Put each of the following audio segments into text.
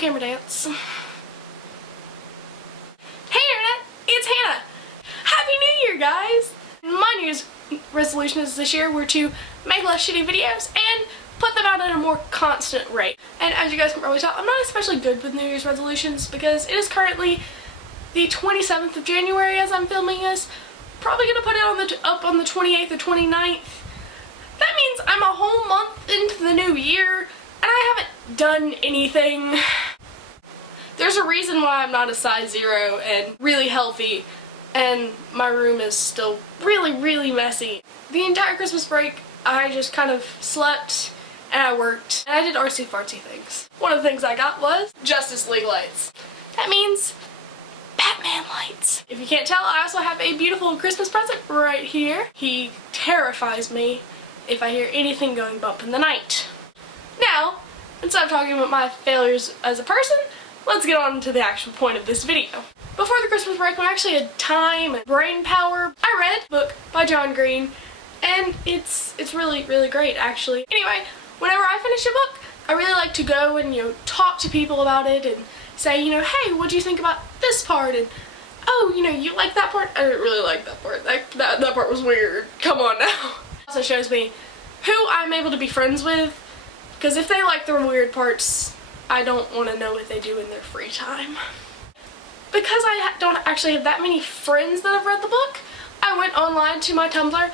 camera dance. Hey Internet, it's Hannah. Happy New Year, guys! My New Year's resolutions this year were to make less shitty videos and put them out at a more constant rate. And as you guys can probably tell, I'm not especially good with New Year's resolutions because it is currently the 27th of January as I'm filming this. Probably gonna put it up on the 28th or 29th. That means I'm a whole month into the new year and I haven't done anything. There's a reason why I'm not a size 0 and really healthy, and my room is still really messy. The entire Christmas break I just kind of slept and I worked and I did artsy fartsy things. One of the things I got was Justice League lights. That means Batman lights. If you can't tell, I also have a beautiful Christmas present right here. He terrifies me if I hear anything going bump in the night. Now, instead of talking about my failures as a person, let's get on to the actual point of this video. Before the Christmas break, when I actually had time and brain power, I read a book by John Green, and it's really great, actually. Anyway, whenever I finish a book, I really like to go and, talk to people about it and say, hey, what do you think about this part? And, oh, you like that part? I didn't really like that part. That part was weird. Come on now. It also shows me who I'm able to be friends with, because if they like the weird parts, I don't want to know what they do in their free time. Because I don't actually have that many friends that have read the book, I went online to my Tumblr and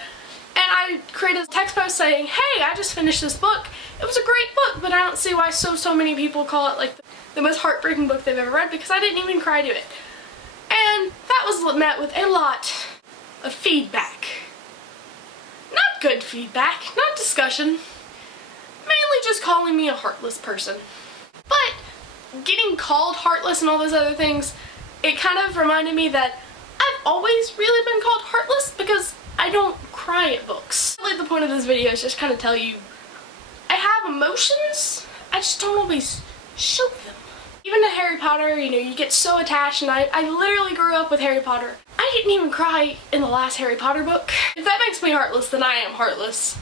I created a text post saying, hey, I just finished this book. It was a great book, but I don't see why so many people call it like the most heartbreaking book they've ever read, because I didn't even cry to it. And that was met with a lot of feedback. Not good feedback, not discussion. Mainly just calling me a heartless person. But getting called heartless and all those other things, it kind of reminded me that I've always really been called heartless because I don't cry at books. Really, the point of this video is just kind of tell you I have emotions, I just don't always show them. Even to Harry Potter, you get so attached, and I literally grew up with Harry Potter. I didn't even cry in the last Harry Potter book. If that makes me heartless, then I am heartless.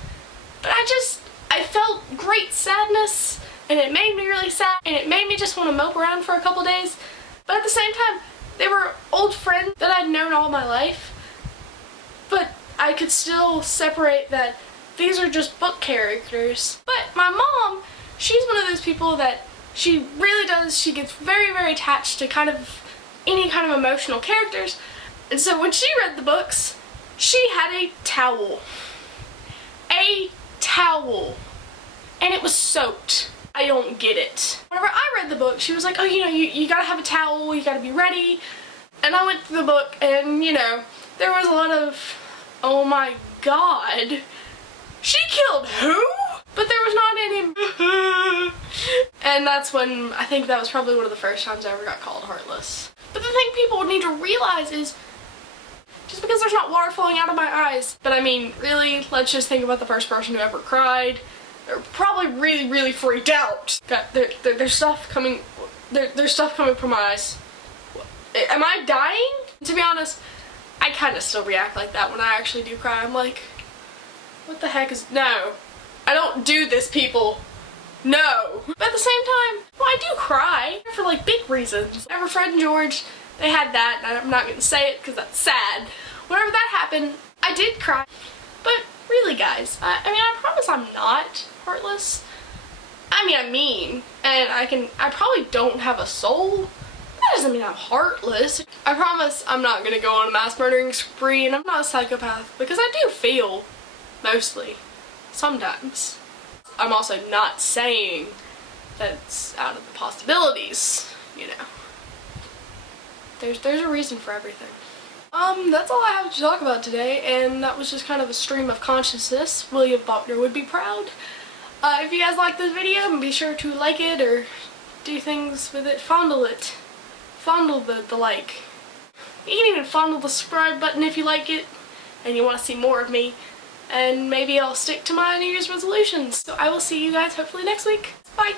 But I felt great sadness, and it made me really sad, and it made me just want to mope around for a couple days. But at the same time, they were old friends that I'd known all my life, but I could still separate that these are just book characters. But my mom, she's one of those people that she really does, she gets very attached to any kind of emotional characters. And so when she read the books, she had a towel. A towel. And it was soaked. I don't get it. Whenever I read the book, she was like, oh, you gotta have a towel, you gotta be ready. And I went through the book and, there was a lot of, oh my god, she killed who? But there was not any. And that's when, I think that was probably one of the first times I ever got called heartless. But the thing people need to realize is, just because there's not water flowing out of my eyes, but I mean, really, let's just think about the first person who ever cried. They're probably really freaked out. There's stuff coming, there's stuff coming from my eyes. Am I dying? To be honest, I kind of still react like that when I actually do cry. I'm like, what the heck is, no. I don't do this, people. No. But at the same time, well, I do cry for like big reasons. Whenever Fred and George, they had that, and I'm not gonna say it because that's sad. Whenever that happened, I did cry. But really, guys, I promise I'm not heartless. I'm mean, and I probably don't have a soul. That doesn't mean I'm heartless. I promise I'm not gonna go on a mass murdering spree, and I'm not a psychopath, because I do feel, mostly, sometimes. I'm also not saying that it's out of the possibilities, There's a reason for everything. That's all I have to talk about today, and that was just kind of a stream of consciousness. William Faulkner would be proud. If you guys like this video, be sure to like it or do things with it. Fondle it. Fondle the like. You can even fondle the subscribe button if you like it and you want to see more of me. And maybe I'll stick to my New Year's resolutions. So I will see you guys hopefully next week. Bye!